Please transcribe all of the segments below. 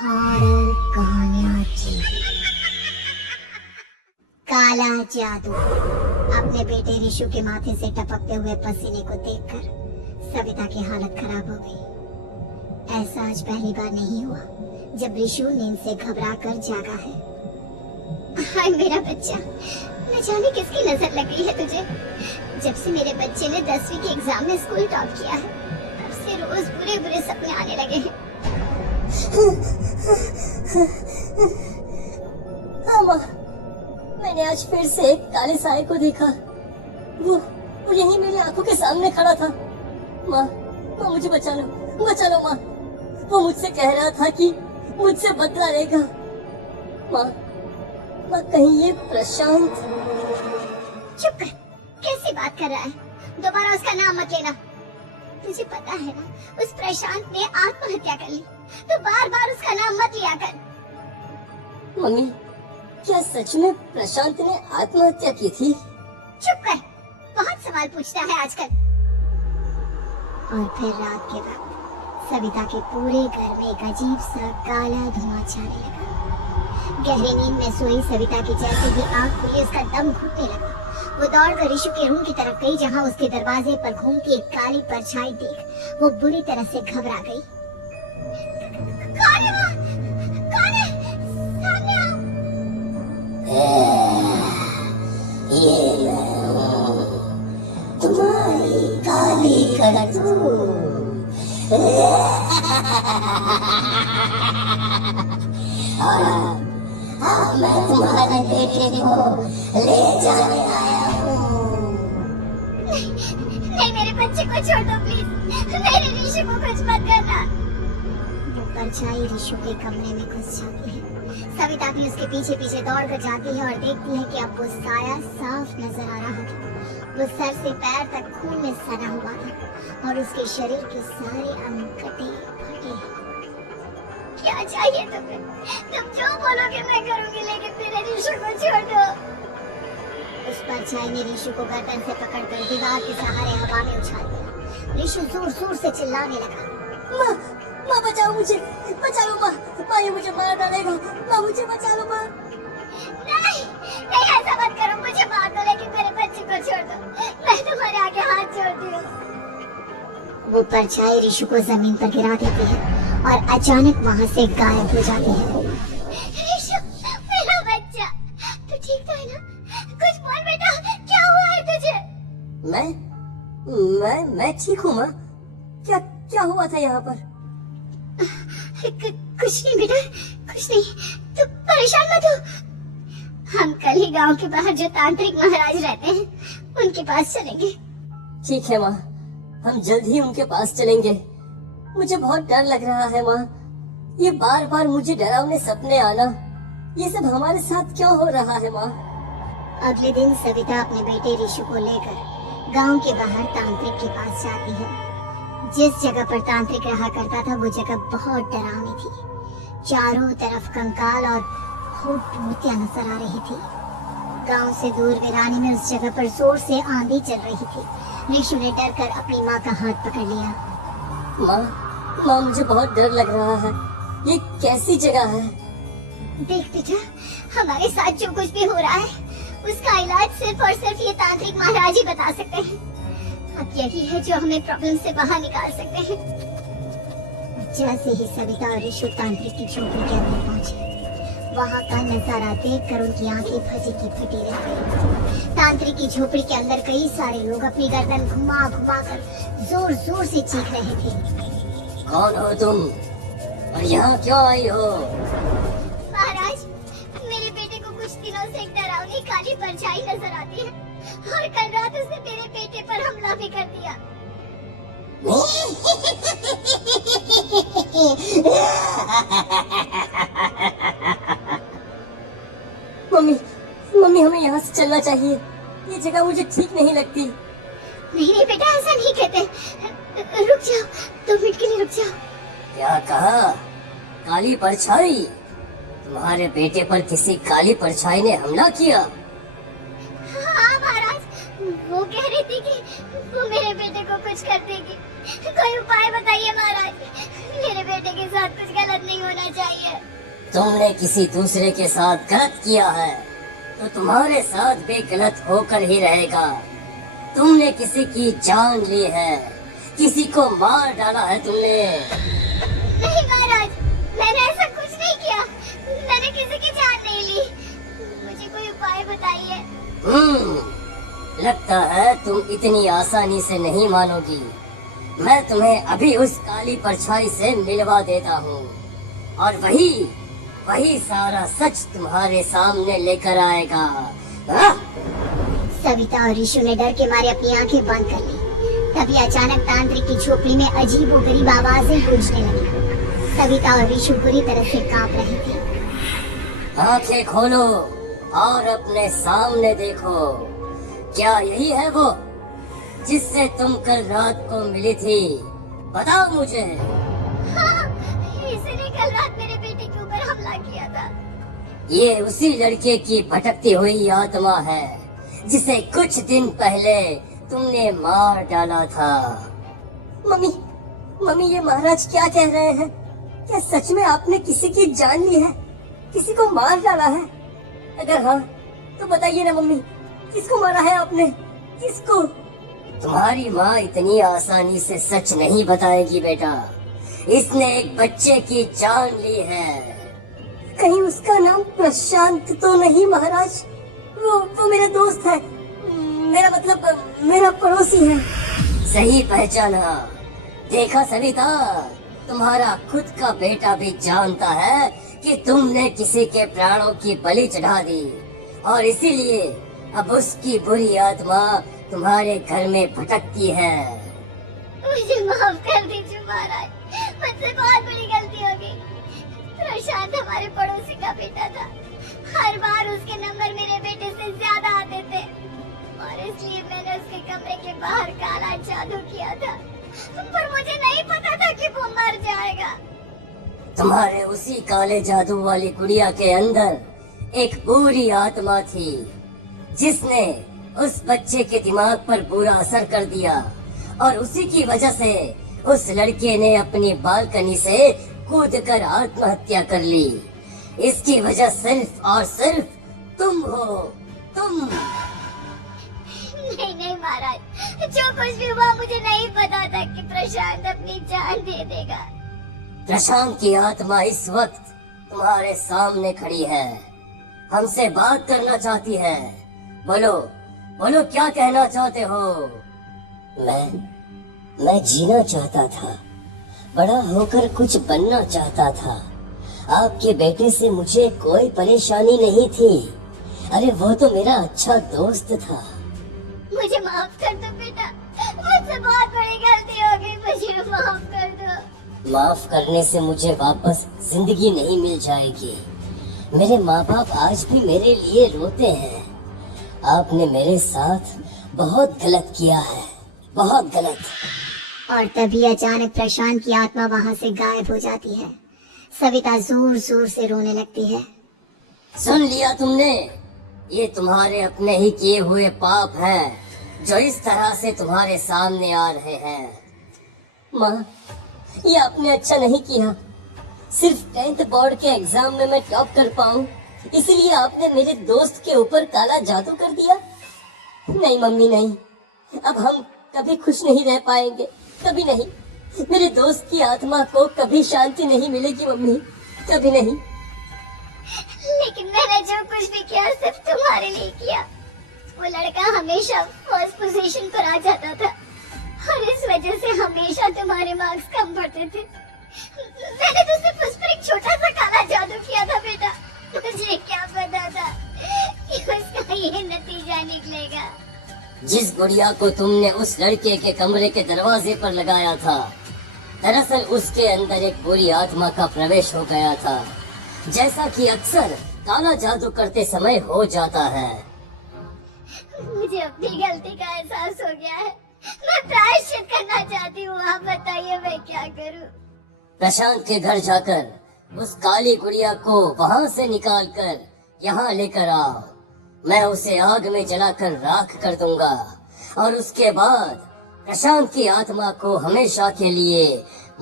Horror कहानियां काला जादू। अपने बेटे ऋषु के माथे से टपकते हुए पसीने को देखकर सविता की हालत खराब हो गई। ऐसा आज पहली बार नहीं हुआ जब ऋषु नींद से घबरा कर जागा है। हाय मेरा बच्चा, न जाने किसकी नजर लग गई है तुझे। जब से मेरे बच्चे ने 10वीं के एग्जाम में स्कूल टॉप किया है तब से रोज बुरे बुरे सपने आने लगे हैं। हाँ माँ, मैंने आज फिर से एक काले साए को देखा। वो यही मेरी आंखों के सामने खड़ा था। माँ मुझे बचा लो माँ। वो मुझसे कह रहा था कि मुझसे बदला लेगा। माँ कहीं ये प्रशांत। चुप कर, कैसी बात कर रहा है? दोबारा उसका नाम मत लेना। तुझे पता है ना, उस प्रशांत ने आत्महत्या कर ली, तो बार बार उसका नाम मत लिया कर। मम्मी, क्या सच में प्रशांत ने आत्महत्या की थी? चुप कर, बहुत सवाल पूछता है आजकल। और फिर रात के वक्त सविता के पूरे घर में एक अजीब सा काला धुआं छाने लगा। गहरी नींद में सोई सविता की जैसे ही आंख खुली उसका दम घुटने लगा। वो दौड़कर ऋषु के रूम की तरफ गई जहाँ उसके दरवाजे पर घूमती एक काली परछाई देख वो बुरी तरह से घबरा गई। कौन है वो? कौन है? सामने आओ। ये मैं हूँ, तुम्हारी काली करतूत। और मैं तुम्हारे बेटे को ले जाने आया हूँ। नहीं, मेरे बच्चे को छोड़ दो प्लीज। मेरे ऋषु को कुछ मत करना। वो परछाई ऋषु के कमरे में घुस जाती है। सविता भी उसके पीछे पीछे दौड़ कर जाती है और देखती है कि अब वो साया साफ नजर आ रहा था। वो सर से पैर तक खून में सना हुआ था और उसके शरीर के सारे अंग कटे फटे। क्या चाहिए तुम्हें? तुम जो बोलोगे मैं करूंगी, लेकिन मेरे ऋषु को छोड़ दो। उस परछाई ने ऋषु को गर्दन से पकड़कर दीवार के सहारे हवा में उछाल दिया। ऋषु जोर जोर से चिल्लाने लगा। माँ बचाओ मुझे, बचा लो माँ, ये मुझे मार डालेगा। माँ मुझे बचा लो माँ। नहीं, ऐसा मत करो, मुझे मार दो लेकिन मेरे बच्चे को छोड़ दो। मैं तुम्हारे आगे हाथ जोड़ती हूँ। वो परछाई ऋषु को जमीन पर गिरा देती है और अचानक वहाँ से गायब हो जाती है। ऋषु, मेरा बच्चा, तू ठीक तो है ना? कुछ बोल बेटा, क्या हुआ है तुझे? मैं ठीक हूँ माँ। क्या हुआ था यहाँ पर? कुछ नहीं बेटा, कुछ नहीं। तू परेशान मत हो। हम कल ही गांव के बाहर जो तांत्रिक महाराज रहते हैं उनके पास चलेंगे। ठीक है माँ, हम जल्द ही उनके पास चलेंगे। मुझे बहुत डर लग रहा है माँ। ये बार बार मुझे डरावने सपने आना, ये सब हमारे साथ क्यों हो रहा है माँ? अगले दिन सविता अपने बेटे ऋषु को लेकर गांव के बाहर तांत्रिक के पास जाती है। जिस जगह पर तांत्रिक रहा करता था वो जगह बहुत डरावनी थी। चारों तरफ कंकाल और भूत मूर्तियां नजर आ रही थी। गांव से दूर वीरानी में उस जगह पर जोर से आंधी चल रही थी। ऋषु ने डर कर अपनी माँ का हाथ पकड़ लिया। माँ मुझे बहुत डर लग रहा है। ये कैसी जगह है? देख बेटा, हमारे साथ जो कुछ भी हो रहा है उसका इलाज सिर्फ और सिर्फ ये तांत्रिक महाराज ही बता सकते हैं। अब यही है जो हमें प्रॉब्लम से बाहर निकाल सकते हैं। जैसे ही सविता और ऋषु तांत्रिक की झोपड़ी के अंदर पहुंचे, वहाँ का नजारा देखकर उनकी आंखें फटी की फटी रह गई। तांत्रिक की झोपड़ी के अंदर कई सारे लोग अपनी गर्दन घुमा घुमा कर जोर जोर से चीख रहे थे। कौन हो तुम और यहाँ क्यों आई हो? महाराज, मेरे बेटे को कुछ दिनों से एक डरावनी काली परछाई नजर आती है और कल रात उसने मेरे बेटे पर हमला भी कर दिया। मम्मी हमें यहाँ से चलना चाहिए। ये जगह मुझे ठीक नहीं लगती। नहीं बेटा, ऐसा नहीं कहते। रुक जाओ, 2 मिनट के लिए रुक जाओ। क्या कहा? काली परछाई? तुम्हारे बेटे पर किसी काली परछाई ने हमला किया? हाँ महाराज, वो कह रही थी कि वो मेरे बेटे को कुछ कर देगी। कोई उपाय बताइए महाराज, मेरे बेटे के साथ कुछ गलत नहीं होना चाहिए। तुमने किसी दूसरे के साथ गलत किया है तो तुम्हारे साथ भी गलत होकर ही रहेगा। तुमने किसी की जान ली है, किसी को मार डाला है तुमने। नहीं महाराज, मैंने ऐसा कुछ नहीं किया। मैंने किसी की जान नहीं ली। मुझे कोई उपाय बताइए। लगता है तुम इतनी आसानी से नहीं मानोगी। मैं तुम्हें अभी उस काली परछाई से मिलवा देता हूँ और वही सारा सच तुम्हारे सामने लेकर आएगा। सविता और ऋषु ने डर के मारे अपनी आंखें बंद कर ली। तभी अचानक तांत्रिक की झोपड़ी में अजीब और गरीब आवाजें गूंजने लगी। सविता और ऋषु बुरी तरह से कांप रहे थे। आंखें खोलो और अपने सामने देखो। क्या यही है वो जिससे तुम कल रात को मिली थी? बताओ मुझे। हाँ, इसने कल रात मेरे बेटे के ऊपर हमला किया था। ये उसी लड़के की भटकती हुई आत्मा है जिसे कुछ दिन पहले तुमने मार डाला था। मम्मी ये महाराज क्या कह रहे हैं? क्या सच में आपने किसी की जान ली है, किसी को मार डाला है? अगर हाँ तो बताइए ना मम्मी, किसको मारा है आपने? किसको? तुम्हारी माँ इतनी आसानी से सच नहीं बताएगी बेटा। इसने एक बच्चे की जान ली है। कहीं उसका नाम प्रशांत तो नहीं महाराज? वो मेरा दोस्त है, मेरा मतलब मेरा पड़ोसी है। सही पहचाना। देखा सविता, तुम्हारा खुद का बेटा भी जानता है कि तुमने किसी के प्राणों की बलि चढ़ा दी और इसीलिए अब उसकी बुरी आत्मा तुम्हारे घर में भटकती है। मुझे माफ कर दीजिए महाराज, मुझसे बहुत बड़ी गलती हो गई। प्रशांत हमारे पड़ोसी का बेटा था। हर बार उसके नंबर मेरे बेटे से ज्यादा आते थे और इसलिए मैंने उसके कमरे के बाहर काला जादू किया था, पर मुझे नहीं पता था कि वो मर जाएगा। तुम्हारे उसी काले जादू वाली गुड़िया के अंदर एक बुरी आत्मा थी जिसने उस बच्चे के दिमाग पर बुरा असर कर दिया और उसी की वजह से उस लड़के ने अपनी बालकनी से कूदकर आत्महत्या कर ली। इसकी वजह सिर्फ और सिर्फ तुम हो, तुम। नहीं महाराज, जो कुछ भी हुआ मुझे नहीं पता था कि प्रशांत अपनी जान दे देगा। प्रशांत की आत्मा इस वक्त तुम्हारे सामने खड़ी है, हमसे बात करना चाहती है। बोलो क्या कहना चाहते हो? मैं जीना चाहता था, बड़ा होकर कुछ बनना चाहता था। आपके बेटे से मुझे कोई परेशानी नहीं थी। अरे वो तो मेरा अच्छा दोस्त था। मुझे माफ कर दो बेटा, मुझसे बहुत बड़ी गलती हो गई, मुझे माफ कर दो। माफ करने से मुझे वापस जिंदगी नहीं मिल जाएगी। मेरे माँ बाप आज भी मेरे लिए रोते हैं। आपने मेरे साथ बहुत गलत किया है, बहुत गलत। और तभी अचानक प्रशांत की आत्मा वहाँ से गायब हो जाती है। सविता जोर जोर से रोने लगती है। सुन लिया तुमने? ये तुम्हारे अपने ही किए हुए पाप हैं जो इस तरह से तुम्हारे सामने आ रहे हैं। माँ, ये आपने अच्छा नहीं किया। सिर्फ 10th बोर्ड के एग्जाम में मैं टॉप कर पाऊँ इसलिए आपने मेरे दोस्त के ऊपर काला जादू कर दिया। नहीं मम्मी नहीं, अब हम कभी खुश नहीं रह पाएंगे, कभी नहीं। मेरे दोस्त की आत्मा को कभी शांति नहीं मिलेगी मम्मी, कभी नहीं। लेकिन मैंने जो कुछ भी किया सिर्फ तुम्हारे लिए किया। वो लड़का हमेशा फर्स्ट पोजीशन पर आ जाता था और इस वजह से हमेशा तुम्हारे मार्क्स कम पड़ते थे। मैंने तो सिर्फ उस पर एक छोटा सा काला जादू किया था बेटा। मुझे क्या पता था कि उसका ये नतीजा निकलेगा। जिस गुड़िया को तुमने उस लड़के के कमरे के दरवाजे पर लगाया था, दरअसल उसके अंदर एक बुरी आत्मा का प्रवेश हो गया था, जैसा कि अक्सर काला जादू करते समय हो जाता है। मुझे अपनी गलती का एहसास हो गया है। मैं प्रायश्चित करना चाहती हूँ, आप बताइए मैं क्या करूँ? प्रशांत के घर जाकर उस काली गुड़िया को वहाँ से निकालकर यहाँ लेकर आओ। मैं उसे आग में जलाकर राख कर दूंगा और उसके बाद प्रशांत की आत्मा को हमेशा के लिए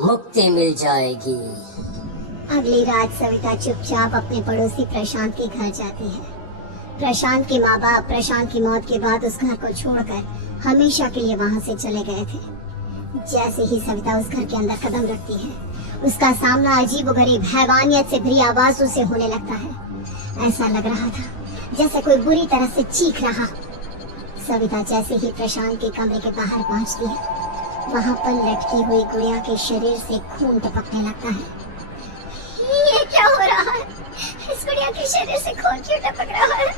मुक्ति मिल जाएगी। अगली रात सविता चुपचाप अपने पड़ोसी प्रशांत के घर जाती है। प्रशांत के माँ बाप प्रशांत की मौत के बाद उस घर को छोड़कर हमेशा के लिए वहाँ से चले गए थे। जैसे ही सविता उस घर के अंदर कदम रखती है, उसका सामना अजीबोगरीब हैवानियत से भरी आवाजों से होने लगता है। ऐसा लग रहा था जैसे कोई बुरी तरह से चीख रहा। सविता जैसे ही प्रशांत के कमरे के बाहर पहुंचती है, वहां पर लटकी हुई गुड़िया के शरीर से खून टपकने लगता है। ये क्या हो रहा है? इस गुड़िया के शरीर से खून क्यों टपक रहा है?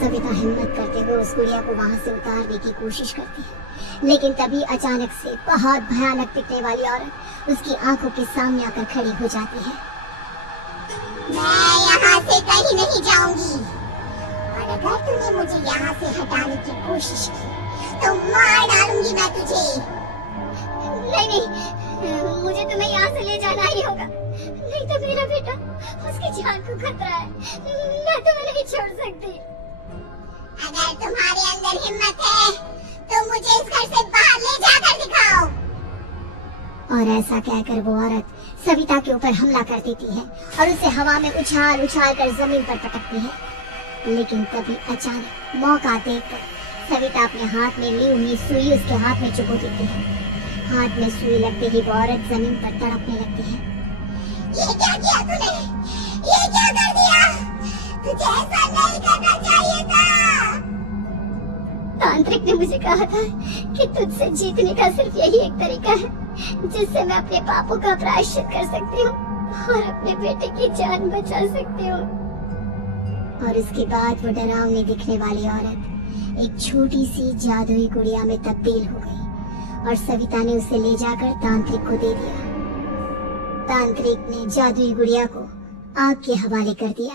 सविता हिम्मत करते हुए उस गुड़िया को वहां से उतारने की कोशिश करती है, लेकिन तभी अचानक से बहुत भयानक दिखने वाली औरत उसकी आंखों के सामने आकर खड़ी हो जाती है। मैं यहाँ से कहीं नहीं जाऊंगी, और अगर तूने मुझे यहाँ से हटाने की कोशिश की तो मार डालूंगी मैं तुझे। नहीं, मुझे तुम्हें यहाँ से ले जाना ही होगा, नहीं तो मेरा बेटा, उसकी जान को खतरा है। मैं तुम्हें नहीं छोड़ सकती। अगर तुम्हारे अंदर हिम्मत है तो मुझे इस घर से बाहर ले जाकर दिखाओ। और ऐसा कहकर वो औरत सविता के ऊपर हमला कर देती है और उसे हवा में उछाल उछाल कर जमीन पर पटकती है। लेकिन तभी अचानक मौका देखकर सविता अपने हाथ में ली हुई सुई उसके हाथ में चुभो देती है। हाथ में सुई लगते ही वो औरत जमीन पर तड़पने लगती है। ये क्या किया तूने? ये क्या कर दिया? तुझे ऐसा नहीं करना चाहिए था। तांत्रिक ने मुझे कहा था कि तुझसे जीतने का सिर्फ यही एक तरीका है जिससे मैं अपने पापों का प्रायश्चित कर सकती हूँ और अपने बेटे की जान बचा सकती हूँ। और इसके बाद वो डरावनी दिखने वाली औरत एक छोटी सी जादुई गुड़िया में तब्दील हो गई और सविता ने उसे ले जाकर तांत्रिक को दे दिया। तांत्रिक ने जादुई गुड़िया को आग के हवाले कर दिया।